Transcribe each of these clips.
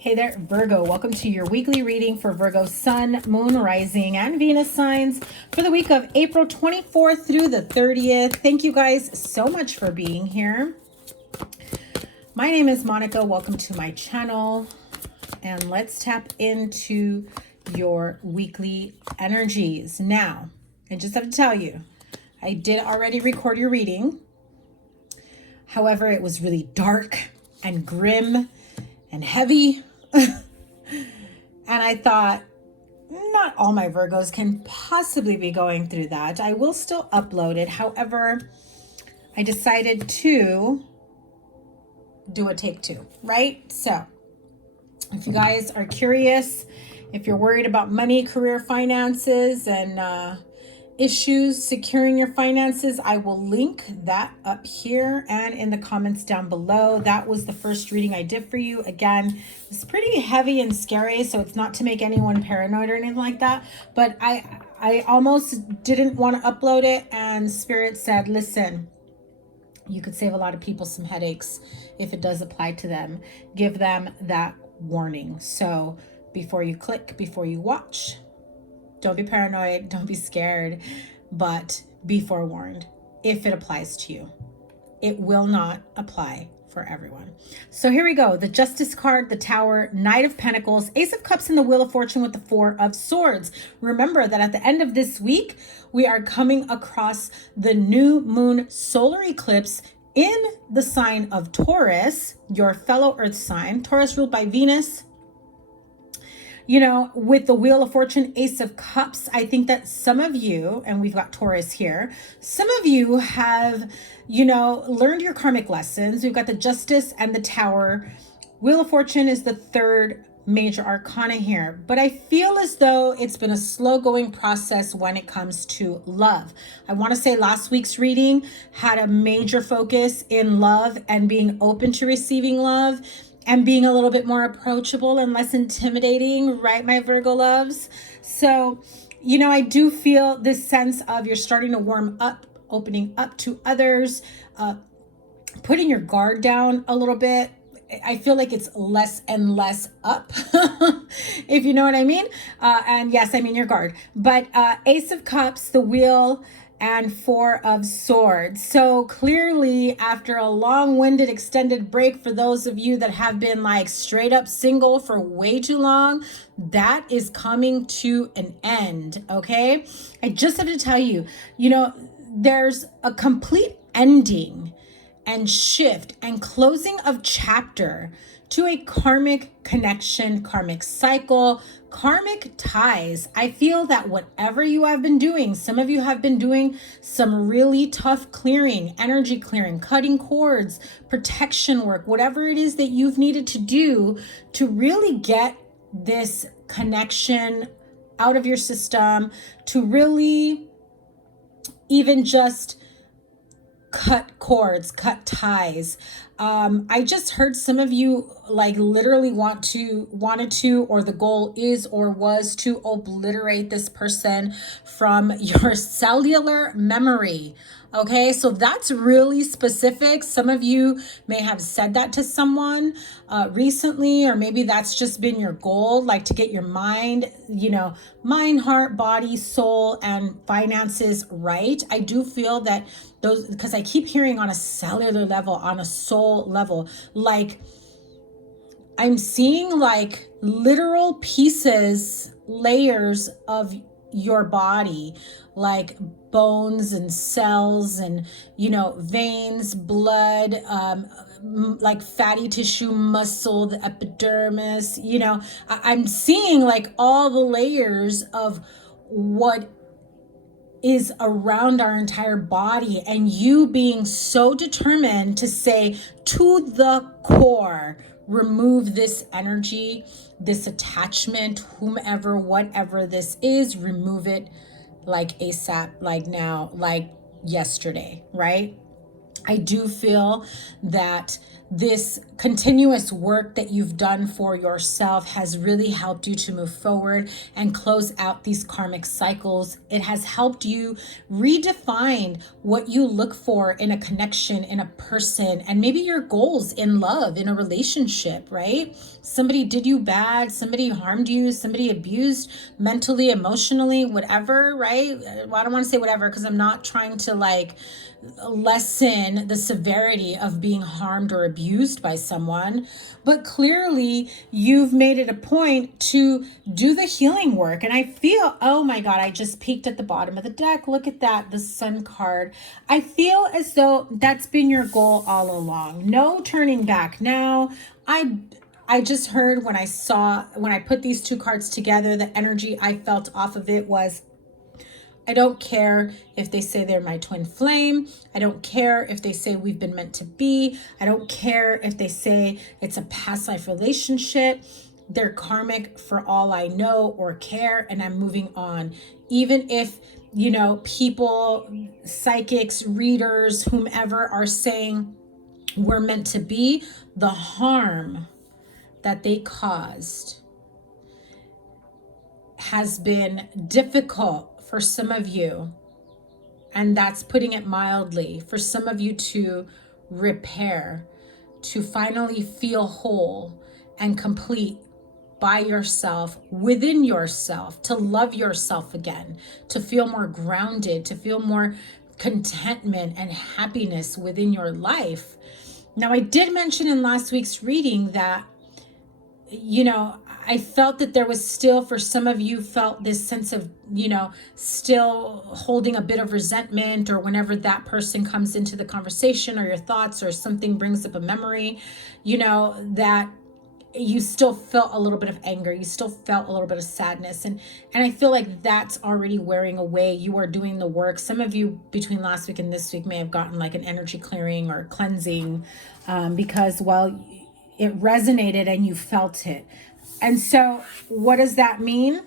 Hey there, Virgo. Welcome to your weekly reading for Virgo Sun, Moon, Rising, and Venus signs for the week of April 24th through the 30th. Thank you guys so much for being here. My name is Monica. Welcome to my channel. And let's tap into your weekly energies. Now, I just have to tell you, I did already record your reading. However, it was really dark and grim and heavy. And I thought, not all my Virgos can possibly be going through that. I will still upload it. However, I decided to do a take two, right? So if you guys are curious, if you're worried about money, career, finances, and issues securing your finances, I will link that up here and in the comments down below. That was the first reading I did for you. Again, it's pretty heavy and scary, so it's not to make anyone paranoid or anything like that, but I almost didn't want to upload it, and Spirit said, listen, you could save a lot of people some headaches if it does apply to them. Give them that warning. So before you click, before you watch, don't be paranoid, don't be scared, but be forewarned if it applies to you. It will not apply for everyone. So here we go. The Justice card, the Tower, Knight of Pentacles, Ace of Cups, and the Wheel of Fortune with the Four of Swords. Remember that at the end of this week, we are coming across the new moon solar eclipse in the sign of Taurus, your fellow earth sign. Taurus ruled by Venus. You know, with the Wheel of Fortune, Ace of Cups, I think that some of you, and we've got Taurus here, some of you have, you know, learned your karmic lessons. We've got the Justice and the Tower. Wheel of Fortune is the third major arcana here, but I feel as though it's been a slow going process when it comes to love. I want to say last week's reading had a major focus in love and being open to receiving love, and being a little bit more approachable and less intimidating, right, my Virgo loves? So, you know, I do feel this sense of you're starting to warm up, opening up to others, putting your guard down a little bit. I feel like it's less and less up, if you know what I mean. And yes, I mean your guard. But Ace of Cups, the Wheel, and Four of Swords. So clearly, after a long-winded extended break, for those of you that have been like straight up single for way too long, that is coming to an end, okay? I just have to tell you, you know, there's a complete ending and shift and closing of chapter to a karmic connection, karmic cycle, karmic ties. I feel that whatever you have been doing, some of you have been doing some really tough clearing, energy clearing, cutting cords, protection work, whatever it is that you've needed to do to really get this connection out of your system, to really even just cut cords, cut ties. I just heard some of you like literally wanted to, or the goal is or was to obliterate this person from your cellular memory. Okay, so that's really specific. Some of you may have said that to someone recently, or maybe that's just been your goal, like to get your mind, you know, mind, heart, body, soul, and finances right. I do feel that those, because I keep hearing on a cellular level, on a soul level, like I'm seeing like literal pieces, layers of your body, like bones and cells and, you know, veins, blood, like fatty tissue, muscle, the epidermis, you know, I'm seeing like all the layers of what is around our entire body, and you being so determined to say to the core, remove this energy, this attachment, whomever, whatever this is, remove it like ASAP, like now, like yesterday, right? I do feel that this continuous work that you've done for yourself has really helped you to move forward and close out these karmic cycles. It has helped you redefine what you look for in a connection, in a person, and maybe your goals in love, in a relationship, right? Somebody did you bad, somebody harmed you, somebody abused mentally, emotionally, whatever, right? Well, I don't want to say whatever because I'm not trying to like lessen the severity of being harmed or abused by someone, but clearly you've made it a point to do the healing work. And I feel, oh my God, I just peeked at the bottom of the deck. Look at that, the Sun card. I feel as though that's been your goal all along. No turning back now. I just heard when I put these two cards together, the energy I felt off of it was, I don't care if they say they're my twin flame. I don't care if they say we've been meant to be. I don't care if they say it's a past life relationship. They're karmic for all I know or care, and I'm moving on. Even if, you know, people, psychics, readers, whomever are saying we're meant to be, the harm that they caused has been difficult for some of you, and that's putting it mildly, for some of you to repair, to finally feel whole and complete by yourself, within yourself, to love yourself again, to feel more grounded, to feel more contentment and happiness within your life. Now, I did mention in last week's reading that, you know, I felt that there was still, for some of you, felt this sense of, you know, still holding a bit of resentment, or whenever that person comes into the conversation or your thoughts or something brings up a memory, you know, that you still felt a little bit of anger. You still felt a little bit of sadness. And I feel like that's already wearing away. You are doing the work. Some of you between last week and this week may have gotten like an energy clearing or cleansing because, well, it resonated and you felt it. And so what does that mean?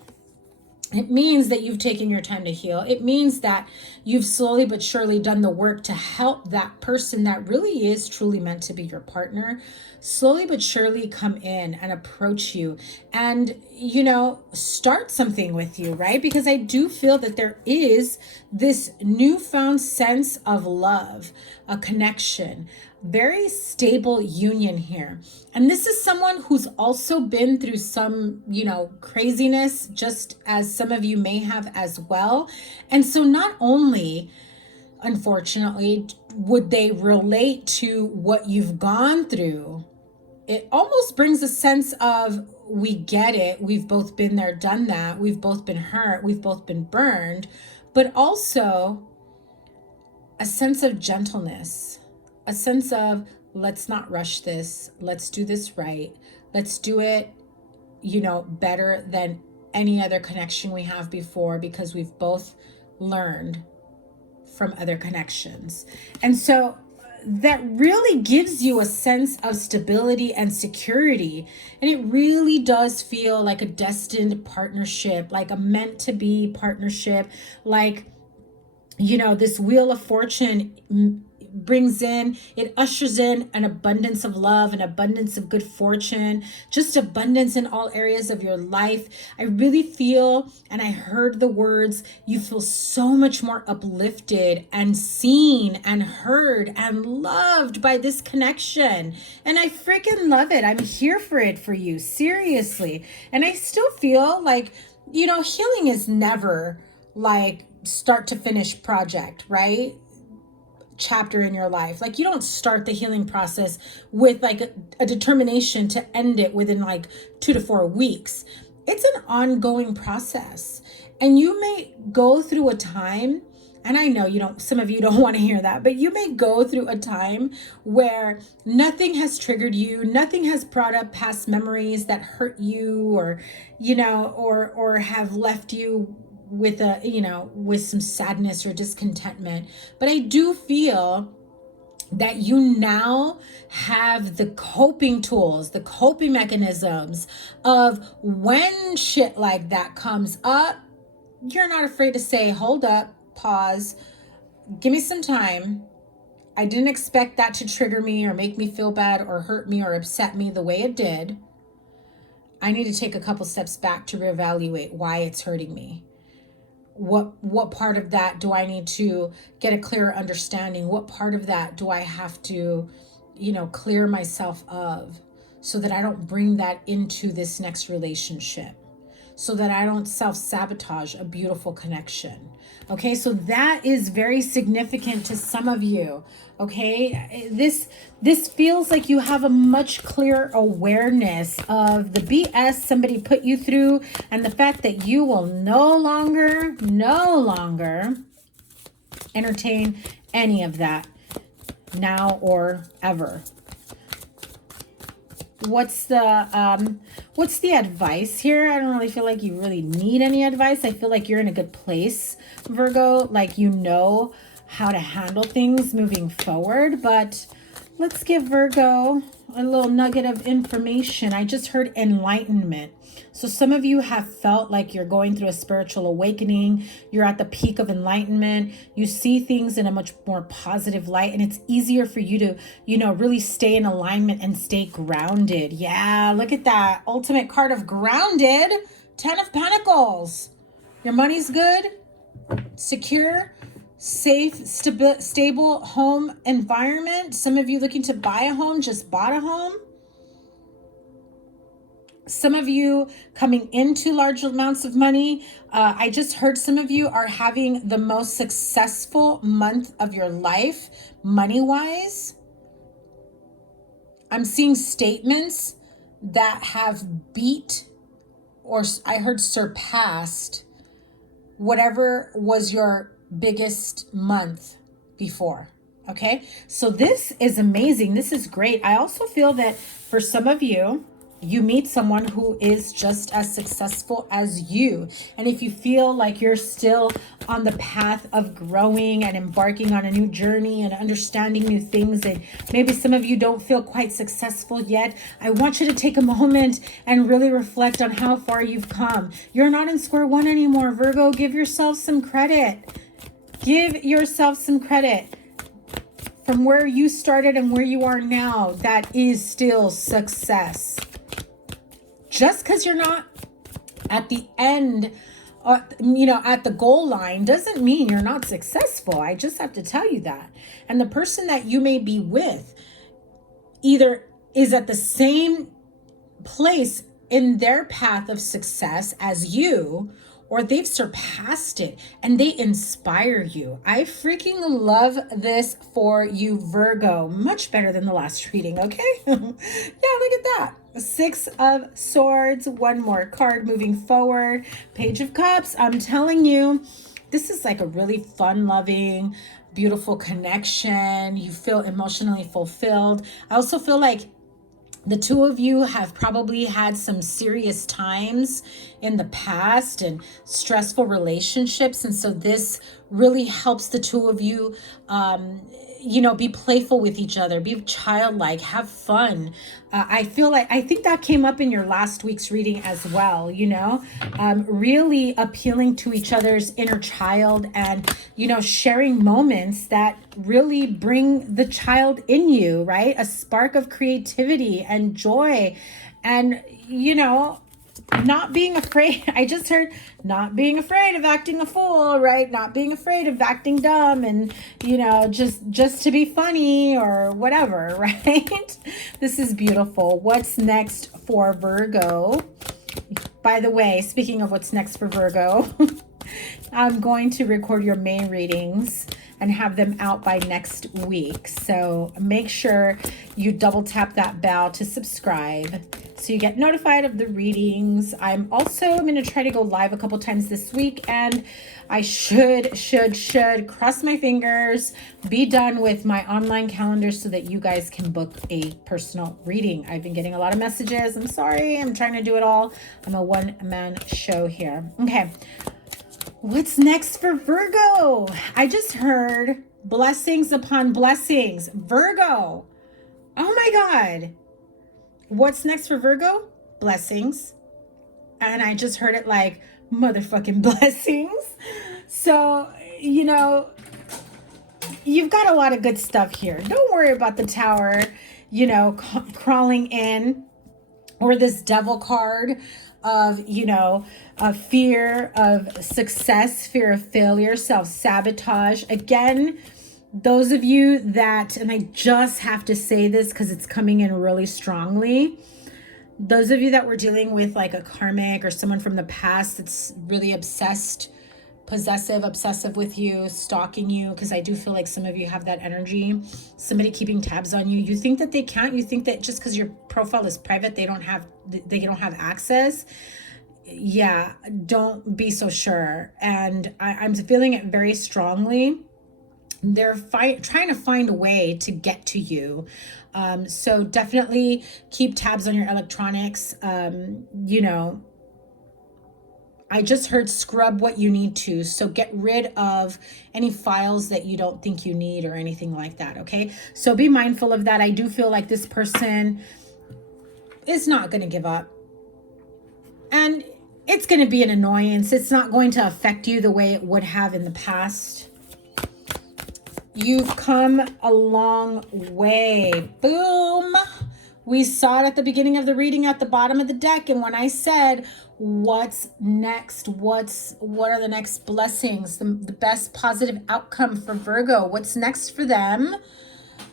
It means that you've taken your time to heal. It means that you've slowly but surely done the work to help that person that really is truly meant to be your partner slowly but surely come in and approach you and, you know, start something with you, right? Because I do feel that there is this newfound sense of love, a connection, very stable union here. And this is someone who's also been through some, you know, craziness, just as some of you may have as well. And so not only, unfortunately, would they relate to what you've gone through, it almost brings a sense of, we get it. We've both been there, done that. We've both been hurt. We've both been burned, but also a sense of gentleness, a sense of, let's not rush this. Let's do this right. Let's do it, you know, better than any other connection we have before, because we've both learned from other connections. And so that really gives you a sense of stability and security. And it really does feel like a destined partnership, like a meant to be partnership, like, you know, this wheel of fortune brings in, it ushers in an abundance of love, an abundance of good fortune, just abundance in all areas of your life. I really feel, and I heard the words, you feel so much more uplifted and seen and heard and loved by this connection. And I freaking love it. I'm here for it for you, seriously. And I still feel like, you know, healing is never like start to finish project, right? Chapter in your life. Like, you don't start the healing process with like a determination to end it within like 2 to 4 weeks. It's an ongoing process, and you may go through a time, and I know you don't, some of you don't want to hear that, but you may go through a time where nothing has triggered you, nothing has brought up past memories that hurt you, or, you know, or have left you with a, you know, with some sadness or discontentment. But I do feel that you now have the coping tools, the coping mechanisms of when shit like that comes up, you're not afraid to say, hold up, pause, give me some time. I didn't expect that to trigger me or make me feel bad or hurt me or upset me the way it did. I need to take a couple steps back to reevaluate why it's hurting me. What part of that do I need to get a clearer understanding? What part of that do I have to, clear myself of, so that I don't bring that into this next relationship, so that I don't self-sabotage a beautiful connection. Okay, so that is very significant to some of you. Okay, this feels like you have a much clearer awareness of the BS somebody put you through, and the fact that you will no longer entertain any of that now or ever. What's the advice here? I don't really feel like you really need any advice. I feel like you're in a good place, Virgo, like you know how to handle things moving forward. But let's give Virgo a little nugget of information. I just heard enlightenment. So some of you have felt like you're going through a spiritual awakening. You're at the peak of enlightenment. You see things in a much more positive light, and it's easier for you to, really stay in alignment and stay grounded. Yeah, look at that. Ultimate card of grounded. 10 of Pentacles. Your money's good, secure, safe, stable home environment. Some of you looking to buy a home, just bought a home. Some of you coming into large amounts of money. I just heard some of you are having the most successful month of your life, money-wise. I'm seeing statements that have beat, or I heard surpassed, whatever was your biggest month before. Okay, so this is amazing. This is great. I also feel that for some of you, you meet someone who is just as successful as you. And if you feel like you're still on the path of growing and embarking on a new journey and understanding new things, and maybe some of you don't feel quite successful yet, I want you to take a moment and really reflect on how far you've come. You're not in square one anymore, Virgo. Give yourself some credit. Give yourself some credit. From where you started and where you are now, that is still success. Just because you're not at the end, at the goal line, doesn't mean you're not successful. I just have to tell you that. And the person that you may be with either is at the same place in their path of success as you, or they've surpassed it and they inspire you. I freaking love this for you, Virgo. Much better than the last reading, okay? Yeah, look at that. 6 of Swords, one more card moving forward. Page of Cups. I'm telling you, this is like a really fun-loving, beautiful connection. You feel emotionally fulfilled. I also feel like the two of you have probably had some serious times in the past and stressful relationships. And so this really helps the two of you, be playful with each other, be childlike, have fun. I think that came up in your last week's reading as well, really appealing to each other's inner child and, sharing moments that really bring the child in you, right? A spark of creativity and joy and, not being afraid. I just heard not being afraid of acting a fool, right? Not being afraid of acting dumb and, just to be funny or whatever, right? This is beautiful. What's next for Virgo? By the way, speaking of what's next for Virgo, I'm going to record your May readings and have them out by next week. So make sure you double tap that bell to subscribe so you get notified of the readings. I'm going to try to go live a couple times this week, and I should cross my fingers, be done with my online calendar so that you guys can book a personal reading. I've been getting a lot of messages. I'm sorry. I'm trying to do it all. I'm a one-man show here. Okay. What's next for Virgo? I just heard blessings upon blessings. Virgo. Oh my God. What's next for Virgo? Blessings. And I just heard it like motherfucking blessings. So, you've got a lot of good stuff here. Don't worry about the Tower, you know, crawling in, or this Devil card of, you know, a fear of success, fear of failure, self-sabotage. Again, those of you that, and I just have to say this because it's coming in really strongly, those of you that were dealing with like a karmic or someone from the past that's really obsessed, possessive, obsessive with you, stalking you, because I do feel like some of you have that energy, somebody keeping tabs on you. You think that they can't, you think that just because your profile is private, they don't have access. Yeah, don't be so sure. And I'm feeling it very strongly. They're trying to find a way to get to you. So definitely keep tabs on your electronics. You know, I just heard scrub what you need to. So get rid of any files that you don't think you need or anything like that. Okay. So be mindful of that. I do feel like this person is not going to give up. And it's going to be an annoyance. It's not going to affect you the way it would have in the past. You've come a long way. Boom. We saw it at the beginning of the reading at the bottom of the deck. And when I said, what's next? What are the next blessings? The best positive outcome for Virgo. What's next for them?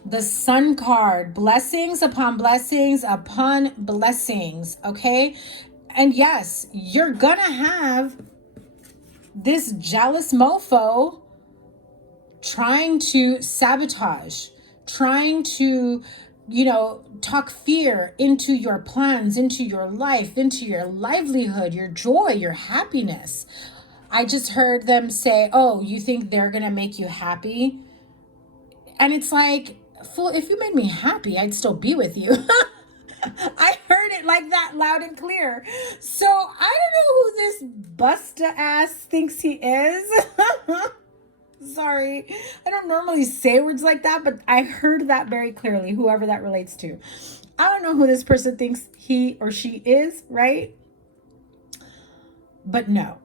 The Sun card. Blessings upon blessings upon blessings. Okay. And yes, you're gonna have this jealous mofo trying to sabotage, trying to, you know, talk fear into your plans, into your life, into your livelihood, your joy, your happiness. I just heard them say, oh, you think they're going to make you happy? And it's like, fool, if you made me happy, I'd still be with you. I heard it like that loud and clear. So I don't know who this busta ass thinks he is. Sorry, I don't normally say words like that, but I heard that very clearly, whoever that relates to. I don't know who this person thinks he or she is, right? But no,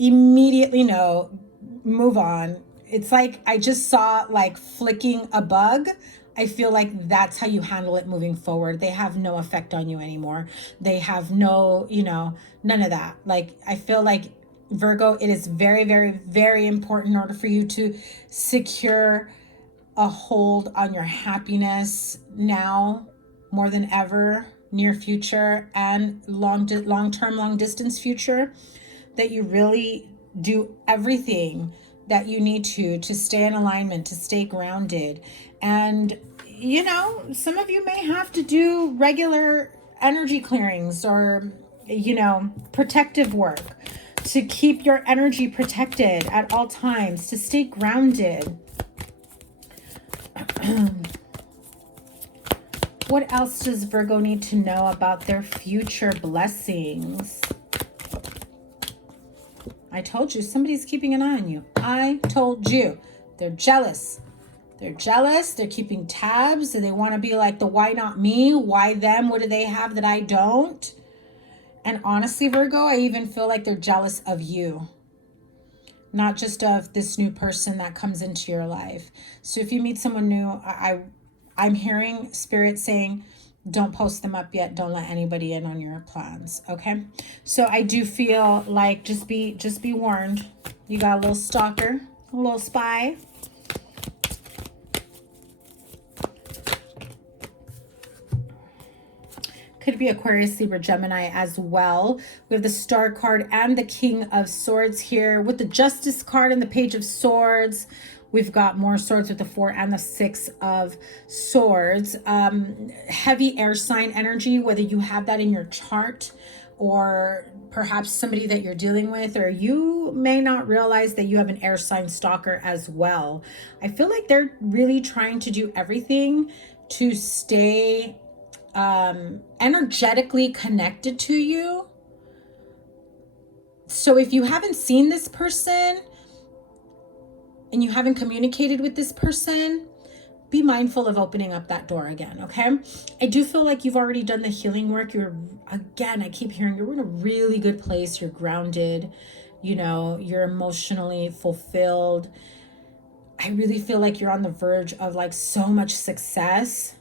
immediately no, move on. It's like I just saw like flicking a bug. I feel like that's how you handle it moving forward. They have no effect on you anymore. They have no, you know, none of that. Like, I feel like Virgo, it is very, very, very important in order for you to secure a hold on your happiness now more than ever, near future and long-term, long-distance future, that you really do everything that you need to stay in alignment, to stay grounded. And, you know, some of you may have to do regular energy clearings or, you know, protective work to keep your energy protected at all times, to stay grounded. What else does Virgo need to know about their future blessings? I told you, somebody's keeping an eye on you. I told you. They're jealous. They're jealous. They're keeping tabs. They want to be like the why not me? Why them? What do they have that I don't? And honestly, Virgo, I even feel like they're jealous of you, not just of this new person that comes into your life. So if you meet someone new, I'm hearing Spirit saying, don't post them up yet. Don't let anybody in on your plans. Okay. So I do feel like just be warned. You got a little stalker, a little spy. Could be Aquarius, Libra, Gemini as well. We have the Star card and the King of Swords here with the Justice card and the Page of Swords. We've got more swords with the 4 and the 6 of swords. Heavy air sign energy, whether you have that in your chart or perhaps somebody that you're dealing with, or you may not realize that you have an air sign stalker as well. I feel like they're really trying to do everything to stay energetically connected to you. So if you haven't seen this person and you haven't communicated with this person, be mindful of opening up that door again, okay? I do feel like you've already done the healing work. You're, again, I keep hearing you're in a really good place. You're grounded, you know, you're emotionally fulfilled. I really feel like you're on the verge of like so much success.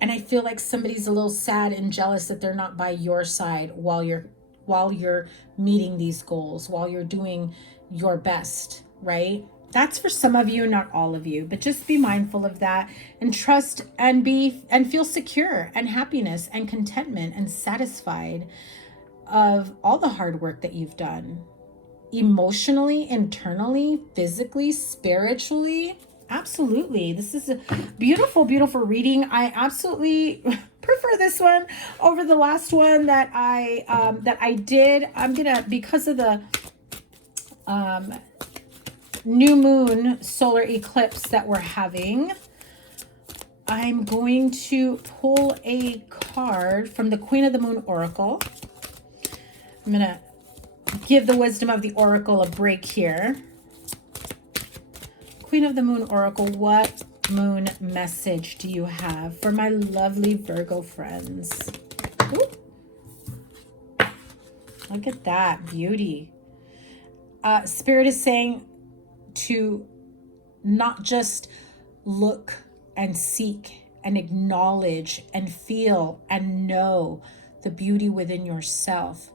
And I feel like somebody's a little sad and jealous that they're not by your side while you're meeting these goals, while you're doing your best, right? That's for some of you, not all of you, but just be mindful of that and trust and feel secure and happiness and contentment and satisfied of all the hard work that you've done. Emotionally, internally, physically, spiritually. Absolutely. This is a beautiful, beautiful reading. I absolutely prefer this one over the last one that I did. I'm gonna, because of the new moon solar eclipse that we're having, I'm going to pull a card from the Queen of the Moon Oracle. I'm gonna give the wisdom of the Oracle a break here. Queen of the Moon Oracle, what moon message do you have for my lovely Virgo friends? Ooh. Look at that beauty. Spirit is saying to not just look and seek and acknowledge and feel and know the beauty within yourself,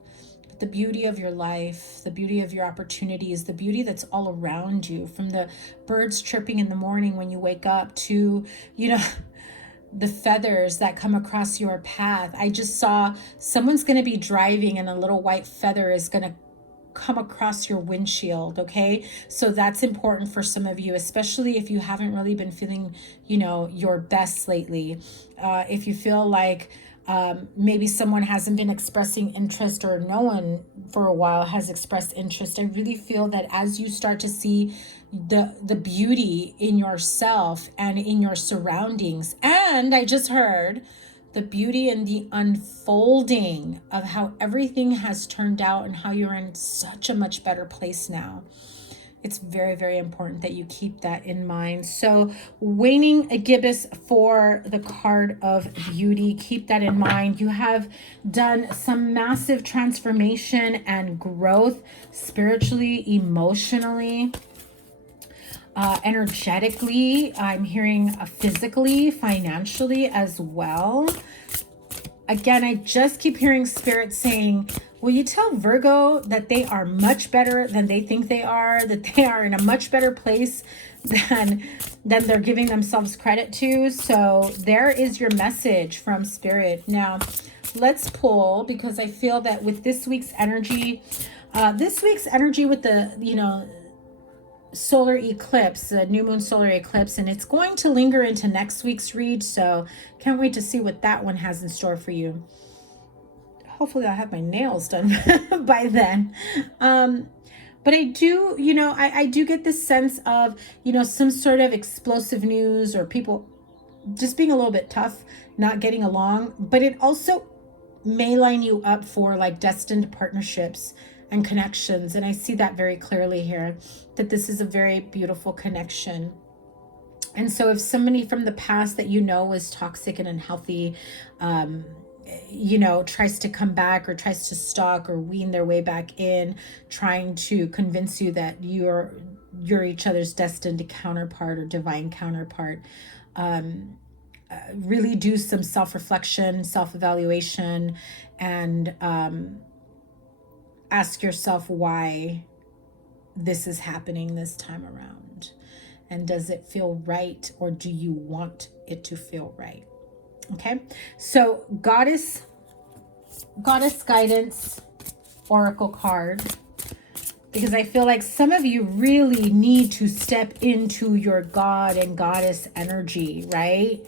but the beauty of your life, the beauty of your opportunities, the beauty that's all around you, from the birds chirping in the morning when you wake up to, you know, the feathers that come across your path. I just saw someone's going to be driving and a little white feather is going to come across your windshield. Okay, so that's important for some of you, especially if you haven't really been feeling, you know, your best lately. If you feel like maybe someone hasn't been expressing interest, or no one for a while has expressed interest, I really feel that as you start to see the beauty in yourself and in your surroundings, and I just heard the beauty and the unfolding of how everything has turned out and how you're in such a much better place now. It's very, very important that you keep that in mind. So waning a gibbous for the card of beauty. Keep that in mind. You have done some massive transformation and growth spiritually, emotionally, energetically. I'm hearing physically, financially as well. Again, I just keep hearing Spirit saying, will you tell Virgo that they are much better than they think they are, that they are in a much better place than they're giving themselves credit to? So there is your message from Spirit. Now, let's pull, because I feel that with this week's energy with the, you know, solar eclipse, a new moon solar eclipse, and it's going to linger into next week's read, so can't wait to see what that one has in store for you. Hopefully I'll have my nails done by then. But I do, you know, I do get this sense of, you know, some sort of explosive news, or people just being a little bit tough, not getting along, but it also may line you up for like destined partnerships and connections. And I see that very clearly here, that this is a very beautiful connection. And so if somebody from the past that you know was toxic and unhealthy, you know, tries to come back or tries to stalk or wean their way back in, trying to convince you that you're each other's destined counterpart or divine counterpart, really do some self-reflection, self-evaluation, and ask yourself why this is happening this time around. And does it feel right, or do you want it to feel right? Okay, so goddess guidance oracle card, because I feel like some of you really need to step into your God and goddess energy, right?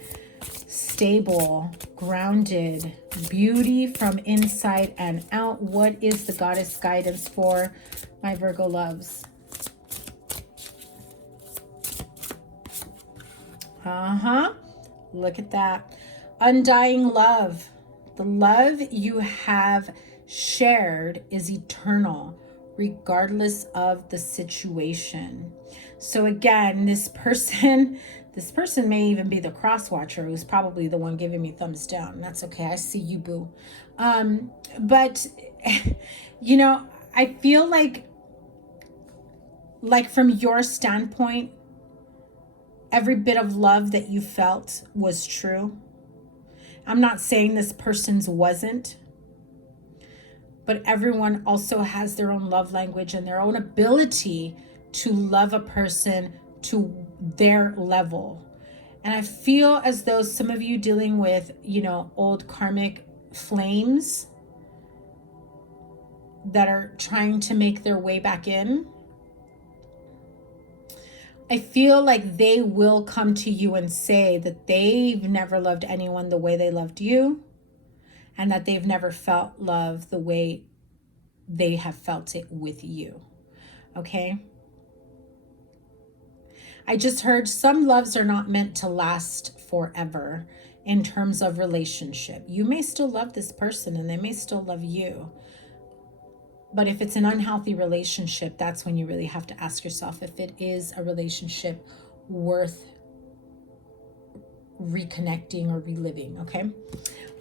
Stable, grounded, beauty from inside and out. What is the goddess guidance for my Virgo loves? Look at that. Undying love. The love you have shared is eternal, regardless of the situation. So again, this person may even be the cross watcher, who's probably the one giving me thumbs down. That's okay. I see you, boo. But, you know, I feel like like from your standpoint, every bit of love that you felt was true. I'm not saying this person's wasn't, but everyone also has their own love language and their own ability to love a person to their level. And I feel as though some of you dealing with, you know, old karmic flames that are trying to make their way back in, I feel like they will come to you and say that they've never loved anyone the way they loved you, and that they've never felt love the way they have felt it with you. Okay? I just heard some loves are not meant to last forever in terms of relationship. You may still love this person and they may still love you. But if it's an unhealthy relationship, that's when you really have to ask yourself if it is a relationship worth reconnecting or reliving, okay?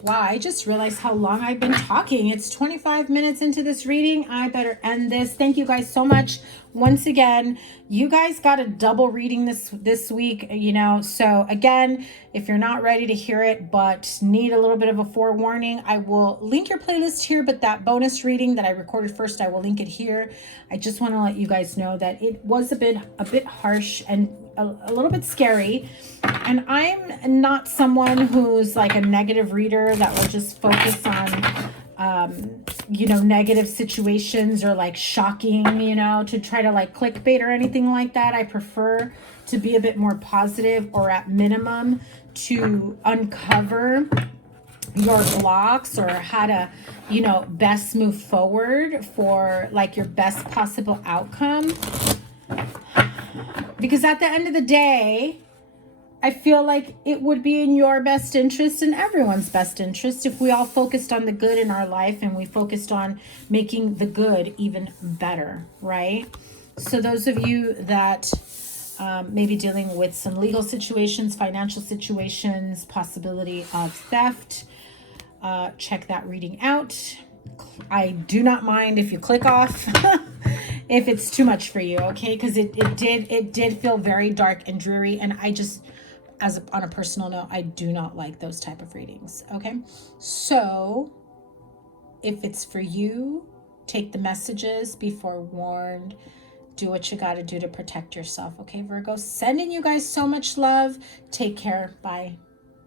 Wow, I just realized how long I've been talking. It's 25 minutes into this reading. I better end this. Thank you guys so much. Once again, you guys got a double reading this week, you know. So again, if you're not ready to hear it but need a little bit of a forewarning, I will link your playlist here, but that bonus reading that I recorded first, I will link it here. I just want to let you guys know that it was a bit harsh and a little bit scary. And I'm not someone who's like a negative reader that will just focus on, you know, negative situations or like shocking, you know, to try to like clickbait or anything like that. I prefer to be a bit more positive, or at minimum to uncover your blocks or how to, you know, best move forward for like your best possible outcome. Because at the end of the day, I feel like it would be in your best interest and everyone's best interest if we all focused on the good in our life and we focused on making the good even better, right? So those of you that may be dealing with some legal situations, financial situations, possibility of theft, check that reading out. I do not mind if you click off if it's too much for you, okay? Because it did feel very dark and dreary, and I just, on a personal note, I do not like those type of readings, okay? So if it's for you, take the messages, be forewarned, do what you got to do to protect yourself, okay, Virgo? Sending you guys so much love. Take care. Bye.